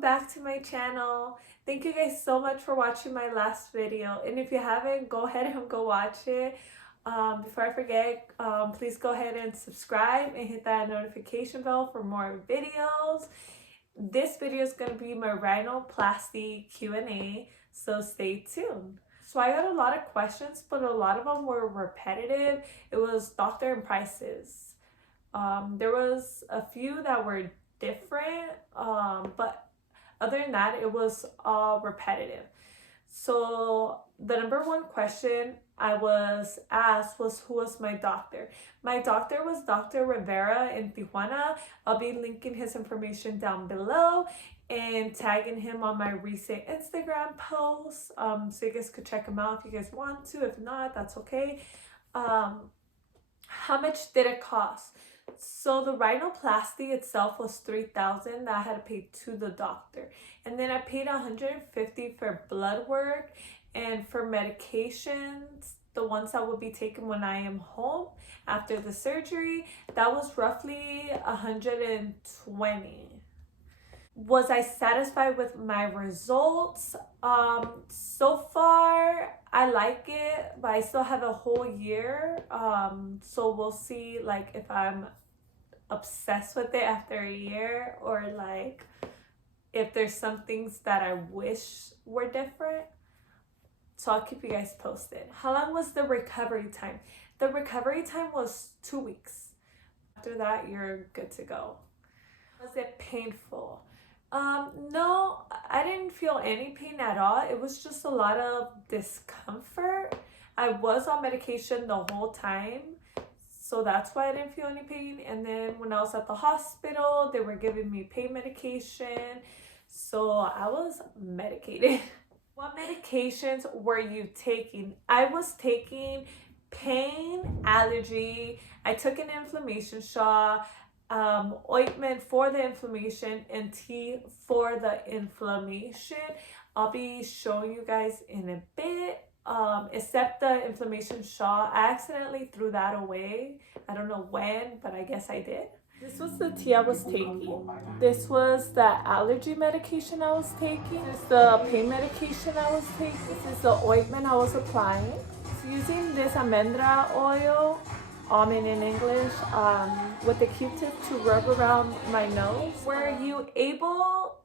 welcome back to my channel. Thank you guys so much for watching my last video, and if you haven't, go ahead and go watch it. Before I forget, please go ahead and subscribe and hit that notification bell for more videos. This video is going to be my rhinoplasty Q&A, so stay tuned. So I got a lot of questions, but a lot of them were repetitive. It was doctor and prices. There was a few that were different, but other than that, it was all repetitive. So the number one question I was asked was, who was my doctor? My doctor was Dr. Rivera in Tijuana. I'll be linking his information down below and tagging him on my recent Instagram posts, so you guys could check him out if you guys want to. If not, that's okay. How much did it cost? So the rhinoplasty itself was $3,000 that I had to pay to the doctor, and then I paid $150 for blood work, and for medications, the ones that will be taken when I am home after the surgery, that was roughly $120. Was I satisfied with my results? So far I like it, but I still have a whole year, so we'll see like if I'm obsessed with it after a year, or like if there's some things that I wish were different. So I'll keep you guys posted. How long was the recovery time? The recovery time was 2 weeks. After that, you're good to go. Was it painful? No, I didn't feel any pain at all. It was just a lot of discomfort. I was on medication the whole time, so that's why I didn't feel any pain. And then when I was at the hospital, they were giving me pain medication, so I was medicated. What medications were you taking? I was taking pain, allergy. I took an inflammation shot, ointment for the inflammation, and tea for the inflammation. I'll be showing you guys in a bit. Except the inflammation shot, I accidentally threw that away. I don't know when, but I guess I did. This was the tea I was taking. This was the allergy medication I was taking. This is the pain medication I was taking. This is the ointment I was applying. So using this almendra oil, almond in English, with the Q-tip to rub around my nose. Were you able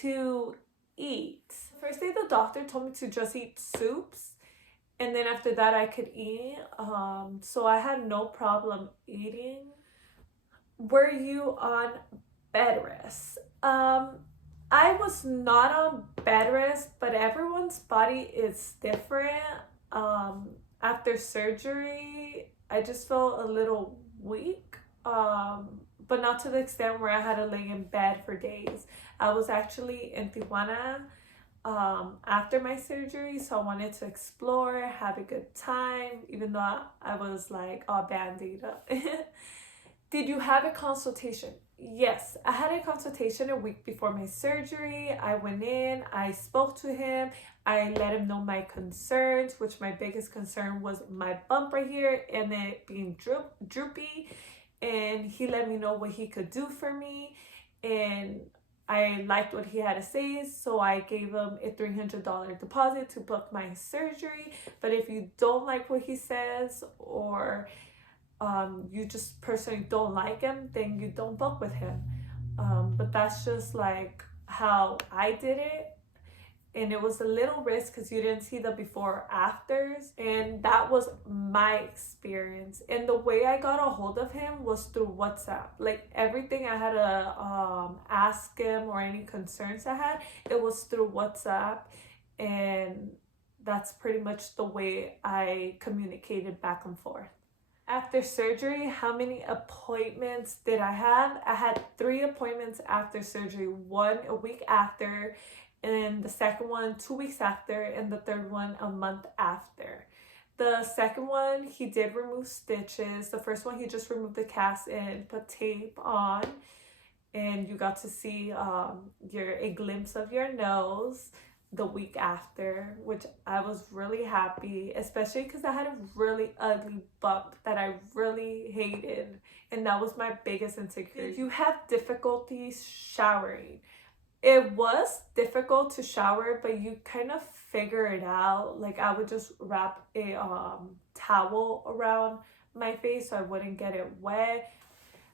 to eat? First day the doctor told me to just eat soups, and then after that I could eat. So I had no problem eating. Were you on bed rest? I was not on bed rest, but everyone's body is different. After surgery, I just felt a little weak, but not to the extent where I had to lay in bed for days. I was actually in Tijuana after my surgery, so I wanted to explore, have a good time, even though I was like all band-aid up. Did you have a consultation? Yes, I had a consultation a week before my surgery. I went in, I spoke to him, I let him know my concerns, which my biggest concern was my bump right here and it being droopy. And he let me know what he could do for me. And I liked what he had to say, so I gave him a $300 deposit to book my surgery. But if you don't like what he says, or you just personally don't like him, then you don't book with him. But that's just like how I did it. And it was a little risk because you didn't see the before or afters, and that was my experience. And the way I got a hold of him was through WhatsApp. Like everything I had to ask him, or any concerns I had, it was through WhatsApp. And that's pretty much the way I communicated back and forth. After surgery, how many appointments did I have? I had 3 appointments after surgery. 1 a week after, and the second one 2 weeks after, and the third one a month after. The second one, he did remove stitches. The first one, he just removed the cast and put tape on, and you got to see a glimpse of your nose the week after, which I was really happy, especially because I had a really ugly bump that I really hated, and that was my biggest insecurity. Did you have difficulties showering? It was difficult to shower, but you kind of figure it out. Like I would just wrap a towel around my face so I wouldn't get it wet.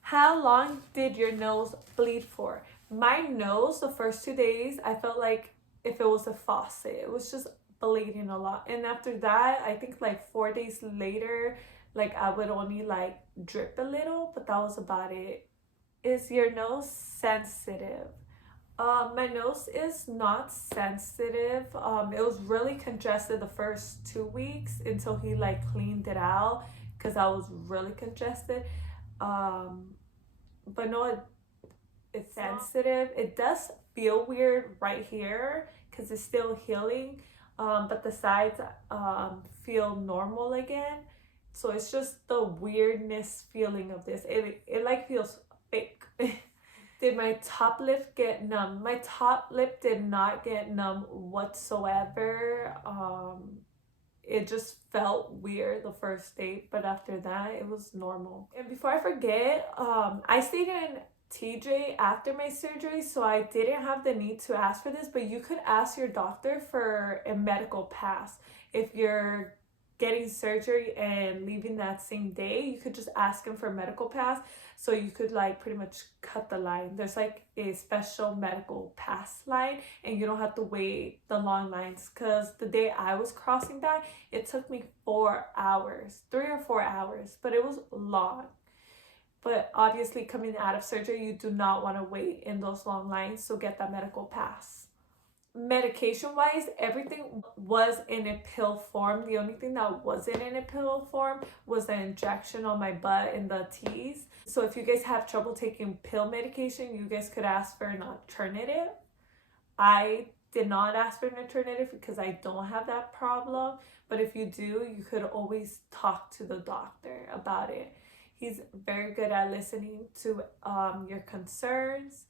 How long did your nose bleed for? My nose, the first 2 days, I felt like if it was a faucet, it was just bleeding a lot. And after that, I think like 4 days later, like I would only like drip a little, but that was about it. Is your nose sensitive? My nose is not sensitive. It was really congested the first 2 weeks until he like cleaned it out because I was really congested. Um, but no, it's sensitive. It does feel weird right here because it's still healing, but the sides feel normal again. So it's just the weirdness feeling of this. It like feels fake. Did my top lip get numb? My top lip did not get numb whatsoever. It just felt weird the first day, but after that it was normal. And before I forget, I stayed in TJ after my surgery, so I didn't have the need to ask for this, but you could ask your doctor for a medical pass. If you're getting surgery and leaving that same day, you could just ask him for a medical pass so you could like pretty much cut the line. There's like a special medical pass line and you don't have to wait the long lines, because the day I was crossing that, it took me 4 hours, 3 or 4 hours, but it was long. But obviously, coming out of surgery, you do not want to wait in those long lines, so get that medical pass. Medication wise, everything was in a pill form. The only thing that wasn't in a pill form was the injection on my butt and the T's. So if you guys have trouble taking pill medication, you guys could ask for an alternative. I did not ask for an alternative because I don't have that problem, but if you do, you could always talk to the doctor about it. He's very good at listening to your concerns.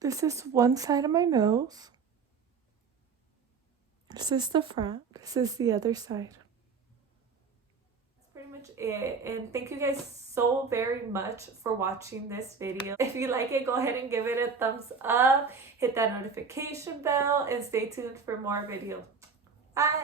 This is one side of my nose. This is the front. This is the other side. That's pretty much it. And thank you guys so very much for watching this video. If you like it, go ahead and give it a thumbs up. Hit that notification bell and stay tuned for more videos. Bye!